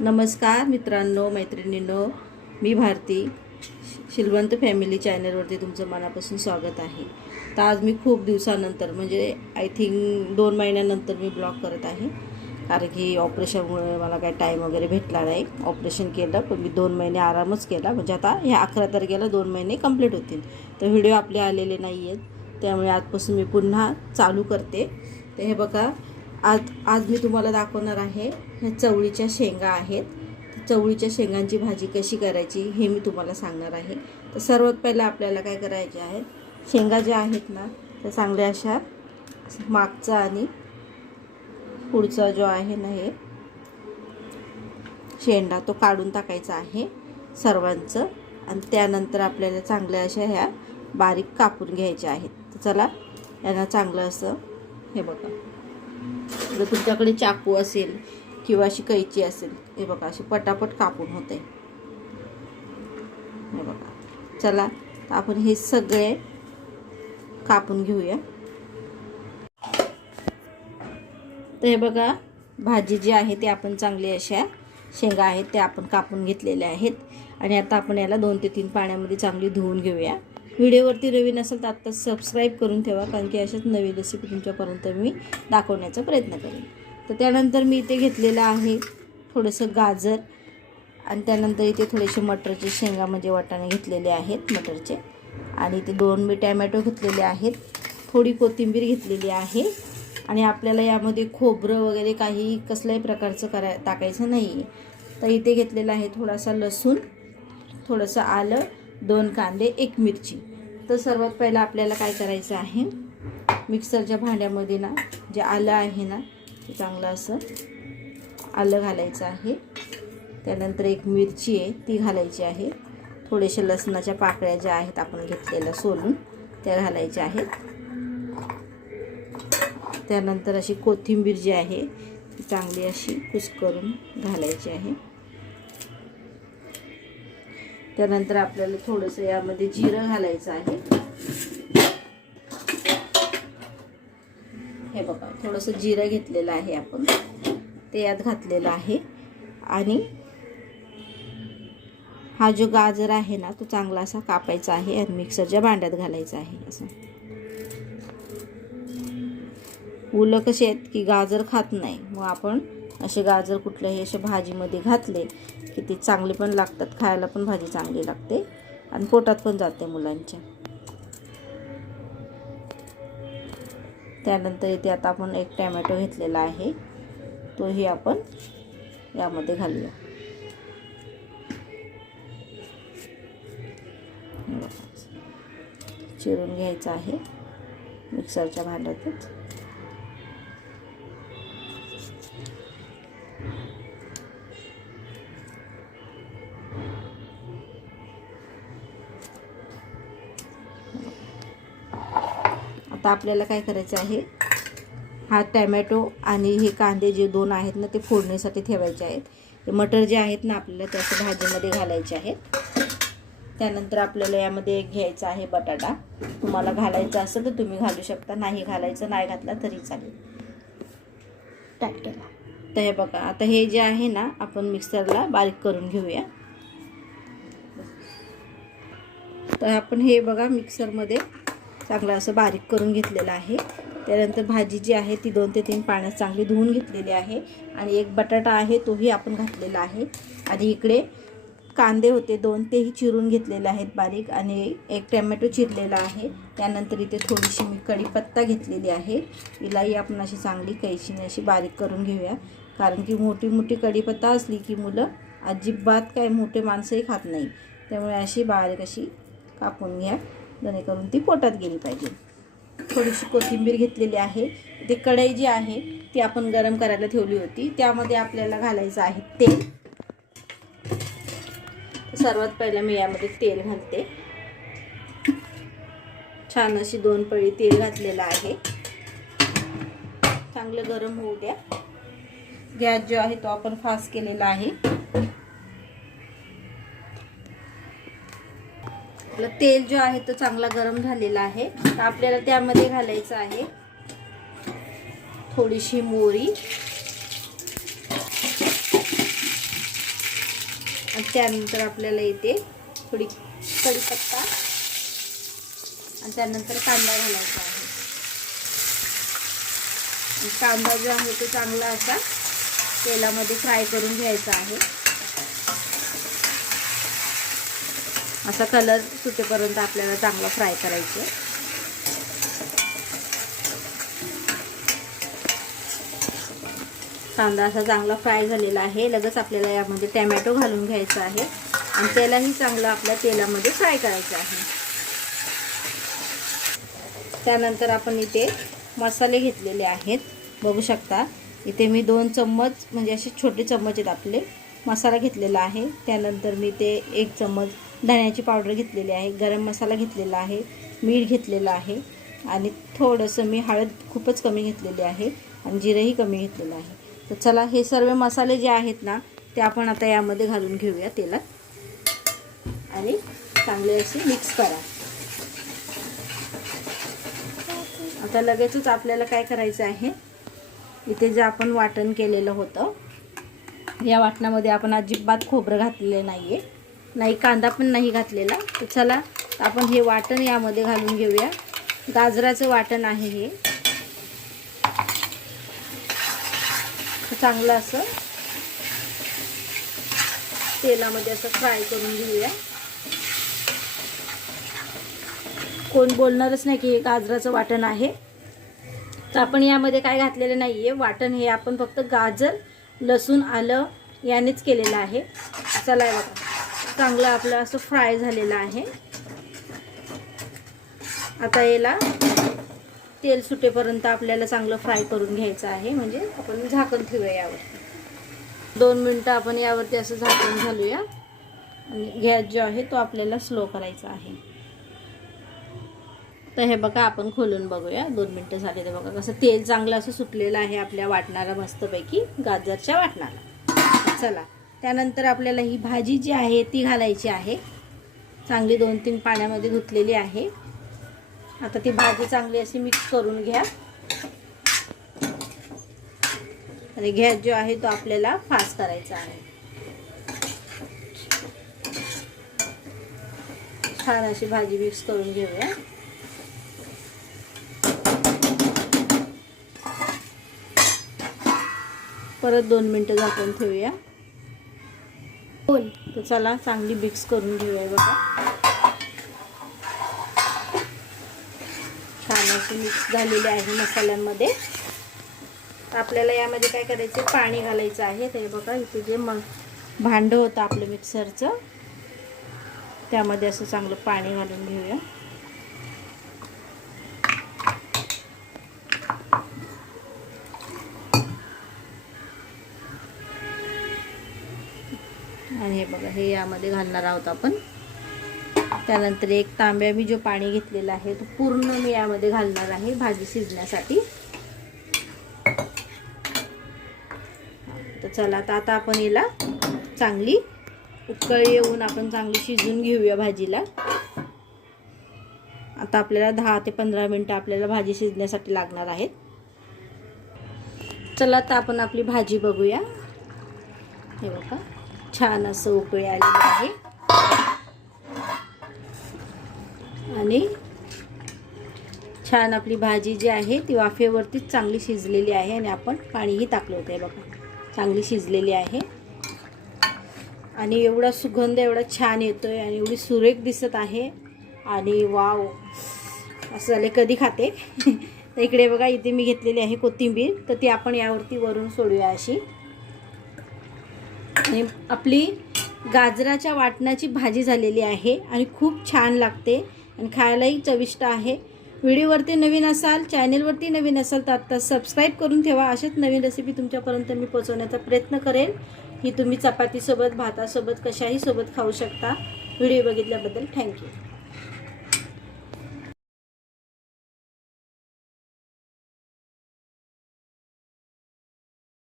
नमस्कार मित्रांनो मैत्रिणींनो मी भारती. शिलवंत फॅमिली चॅनलवरती तुमचं मनापासून स्वागत आहे. तर आज मी खूप दिवसानंतर म्हणजे आय थिंक दोन महिन्यानंतर मी ब्लॉग करत आहे. कारण की ऑपरेशनमुळे मला काय टाईम वगैरे भेटला नाही. ऑपरेशन केलं पण मी दोन महिने आरामच केला. म्हणजे आता ह्या अकरा तारखेला दोन महिने कंप्लीट होतील. तर व्हिडिओ आपले आलेले नाही आहेत त्यामुळे आजपासून मी पुन्हा चालू करते. तर हे बघा आज आज मी तुम्हाला दाखवणार आहे ह्या चवळीच्या शेंगा आहेत. चवळीच्या शेंगांची भाजी कशी करायची हे मी तुम्हाला सांगणार आहे. तर सर्वात पहिलं आपल्याला काय करायचे आहेत शेंगा ज्या आहेत ना त्या चांगल्या अशा मागचा आणि पुढचा जो आहे ना हे शेंडा तो काढून टाकायचा आहे सर्वांचं. आणि त्यानंतर आपल्याला चांगल्या अशा ह्या बारीक कापून घ्यायच्या आहेत. तर चला यांना चांगलं असं हे बघा. जर तुमच्याकडे चाकू असेल किंवा अशी कैची असेल हे बघा अशी पटापट कापून होते. हे बघा. चला आपण हे सगळे कापून घेऊया. तर हे बघा भाजी जी आहे ती आपण चांगली अशा शेंगा आहेत त्या आपण कापून घेतलेल्या आहेत. आणि आता आपण याला दोन ते तीन पाण्यामध्ये चांगली धुवून घेऊया. व्हिडिओवरती नवीन असेल तर आत्ता सबस्क्राईब करून ठेवा कारण की अशाच नवीन रेसिपी तुमच्यापर्यंत मी दाखवण्याचा प्रयत्न करेन. तर त्यानंतर मी इथे घेतलेलं आहे थोडंसं गाजर आणि त्यानंतर इथे थोडेसे मटरचे शेंगा म्हणजे वाटाणे घेतलेले आहेत मटरचे. आणि इथे दोन मी टॅमॅटो घेतलेले आहेत थोडी कोथिंबीर घेतलेली आहे. आणि आपल्याला यामध्ये खोबरं वगैरे काही कसल्याही प्रकारचं करा टाकायचं नाही आहे तर इथे घेतलेलं आहे थोडासा लसूण थोडंसं आलं दोन कांदे एक मिरची. तर सर्वात पहिलं आपल्याला काय करायचं आहे मिक्सरच्या भांड्यामध्ये ना जे आलं आहे ना ते चांगलं असं आलं घालायचं आहे. त्यानंतर एक मिरची आहे ती घालायची आहे. थोडेसे लसणाच्या पाकळ्या ज्या आहेत आपण घेतलेल्या सोलून त्या घालायच्या आहेत. त्यानंतर अशी कोथिंबीर जी आहे ती चांगली अशी कुस्करून घालायची आहे. त्यानंतर आपल्याला थोडंसं यामध्ये जिरं घालायचं आहे. हे बघा थोडंसं जिरं घेतलेलं आहे आपण. ते यात घातलेलं आहे. आणि हा जो गाजर आहे ना तो चांगला असा कापायचा आहे आणि मिक्सरच्या भांड्यात घालायचा आहे असं. मुलं कशी आहेत की गाजर खात नाही मग आपण असे गाजर कुठल्याही असे भाजीमध्ये घातले की ते चांगले पण लागतात खायला पण भाजी चांगली लागते आणि पोटात पण जाते मुलांच्या. त्यानंतर इथे आता आपण एक टॅमॅटो घेतलेला आहे. तोही आपण यामध्ये घालूया. चिरून घ्यायचं आहे मिक्सरच्या भांड्यातच. आता आपल्याला काय करायचं आहे? हा टॅमॅटो आणि हे कांदे जे दोन आहेत ना ते फोडणीसाठी ठेवायचे आहेत. मटर जे आहेत ना आपल्याला त्याच्या भाजीमध्ये घालायचे आहेत. त्यानंतर आपल्याला यामध्ये एक घ्यायचा आहे बटाटा. तुम्हाला घालायचा असेल तर तुम्ही घालू शकता. नाही घालायचं नाही घातला तरी चालेल. टाकलेला तर हे बघा आता हे जे आहे ना आपण मिक्सरला बारीक करून घेऊया. तर आपण हे बघा मिक्सरमध्ये चांगलं असं बारीक करून घेतलेलं आहे. त्यानंतर भाजी जी आहे ती दोन ते तीन पाण्यात चांगली धुवून घेतलेली आहे. आणि एक बटाटा आहे तोही आपण घातलेला आहे. आणि इकडे कांदे होते दोन तेही चिरून घेतलेले आहेत बारीक. आणि एक टॅमॅटो चिरलेला आहे. त्यानंतर इथे थोडीशी मी कढीपत्ता घेतलेली आहे. हिलाही आपण अशी चांगली कैशीने अशी बारीक करून घेऊया. कारण की मोठी मोठी कढीपत्ता असली की मुलं अजिबात काय मोठे माणसंही खात नाही. त्यामुळे अशी बारीक अशी कापून घ्या. जेणेकरून ती पोटात गेली पाहिजे. थोडीशी कोथिंबीर घेतलेली आहे. ते कढई जी आहे ती आपण गरम करायला ठेवली होती. त्यामध्ये आपल्याला घालायचं आहे तेल. सर्वात पहिला मी यामध्ये तेल घालते. छान अशी दोन पळी तेल घातलेलं आहे. चांगलं गरम होऊ द्या. गॅस जो आहे तो आपण फास्ट केलेला आहे. आपलं तेल जो आहे तो चांगला गरम झालेला आहे. तर आपल्याला त्यामध्ये घालायचं आहे थोडीशी मोरी आणि त्यानंतर आपल्याला इथे थोडी कढीपत्ता. आणि त्यानंतर कांदा घालायचा आहे. कांदा जो आहे तो चांगला असा तेलामध्ये फ्राय करून घ्यायचा आहे. असा कलर सुटेपर्यंत आपल्याला चांगला फ्राय करायचं आहे. कांदा असा चांगला फ्राय झालेला आहे. लगेच आपल्याला यामध्ये टॅमॅटो घालून घ्यायचा आहे. आणि त्यालाही चांगलं आपल्या तेलामध्ये फ्राय करायचं आहे. त्यानंतर आपण इथे मसाले घेतलेले आहेत. बघू शकता. इथे मी दोन चम्मच म्हणजे असे छोटे चम्मच आहेत आपले. मसाला घेतलेला आहे. त्यानंतर मी ते एक चम्मच धण्याची पावडर घेतलेली आहे. गरम मसाला घेतलेला आहे. मीठ घेतलेलं आहे. आणि थोडंसं मी हळद खूपच कमी घेतलेली आहे आणि जिरंही कमी घेतलेलं आहे. तर चला हे सर्व मसाले जे आहेत ना ते आपण आता यामध्ये घालून घेऊया तेलात. आणि चांगले असे मिक्स करा. आता लगेचच आपल्याला काय करायचं आहे? इथे जे आपण वाटण केलेलं होतं या वाटणामध्ये आपण अजिबात खोबरं घातलेलं नाही आहे नाही कांदा पण नाही घातलेला. तर चला आपण हे वाटण यामध्ये घालून घेऊया. गाजराचं वाटण आहे हे. चांगलं असं तेलामध्ये असं फ्राय करून घेऊया. कोण बोलणारच नाही की हे गाजराचं वाटण आहे. तर आपण यामध्ये काय घातलेलं नाही आहे वाटण हे आपण फक्त गाजर लसूण आलं यानेच केलेलं आहे. चला बघा. चांगलं आपलं असं फ्राय झालेलं आहे. आता याला तेल सुटेपर्यंत आपल्याला चांगलं फ्राय करून घ्यायचं आहे. म्हणजे आपण झाकण ठेवूया यावर. दोन मिनटं आपण यावरती असं झाकण घालूया. आणि गॅस जो आहे तो आपल्याला स्लो करायचा आहे. तर हे बघा आपण खोलून बघूया. दोन मिनटं झाले तर बघा कसं तेल चांगलं असं सुटलेलं आहे आपल्या वाटणाला मस्तपैकी गाजरच्या वाटणाला. चला त्यानंतर आपल्याला ही भाजी जी आहे ती घालायची आहे. चांगली दोन तीन पाण्यामध्ये धुतलेली आहे. आता ती भाजी चांगली अशी मिक्स करून घ्या. आणि गॅस जो आहे तो आपल्याला फास्ट करायचा आहे. छान अशी भाजी मिक्स करून घेऊया. परत दोन मिनटं झाकून ठेवूया. बोल. तर चला चांगली मिक्स करून घेऊया बघा. छान अशी मिक्स झालेली आहे मसाल्यांमध्ये. तर आपल्याला यामध्ये काय करायचं पाणी घालायचं आहे. ते बघा इथे जे मग भांडं होतं आपलं मिक्सरचं त्यामध्ये असं चांगलं पाणी घालून घेऊया. आणि हे बघा हे यामध्ये घालणार आहोत आपण. त्यानंतर एक तांब्या मी जो पाणी घेतलेला आहे तो पूर्ण मी यामध्ये घालणार आहे भाजी शिजण्यासाठी. तर चला आता आता आपण याला चांगली उकळी येऊन आपण चांगली शिजून घेऊया भाजीला. आता आपल्याला दहा ते पंधरा मिनटं आपल्याला भाजी शिजण्यासाठी लागणार आहेत. चला आता आपण आपली भाजी बघूया. हे बघा. छान असं उकळी आलेलं आहे. आणि छान आपली भाजी जी आहे ती वाफेवरतीच चांगली शिजलेली आहे आणि आपण पाणीही टाकलं होतं बघा. चांगली शिजलेली आहे. आणि एवढा सुगंध एवढा छान येतो आहे आणि एवढी सुरेख दिसत आहे. आणि वाव असं झालं कधी खाते. तर इकडे बघा इथे मी घेतलेली आहे कोथिंबीर. तर ती आपण यावरती वरून सोडूया अशी. आणि आपली गाजराच्या वाटणाची भाजी झालेली आहे आणि खूप छान लागते आणि खायलाही चविष्ट आहे. व्हिडिओवरती नवीन असाल चॅनेलवरती नवीन असाल तर आत्ता सबस्क्राईब करून ठेवा. असेच नवीन रेसिपी तुमच्यापर्यंत मी पोचवण्याचा प्रयत्न करेन. ही तुम्ही चपातीसोबत भातासोबत कशाही सोबत खाऊ शकता. व्हिडिओ बघितल्याबद्दल थँक्यू.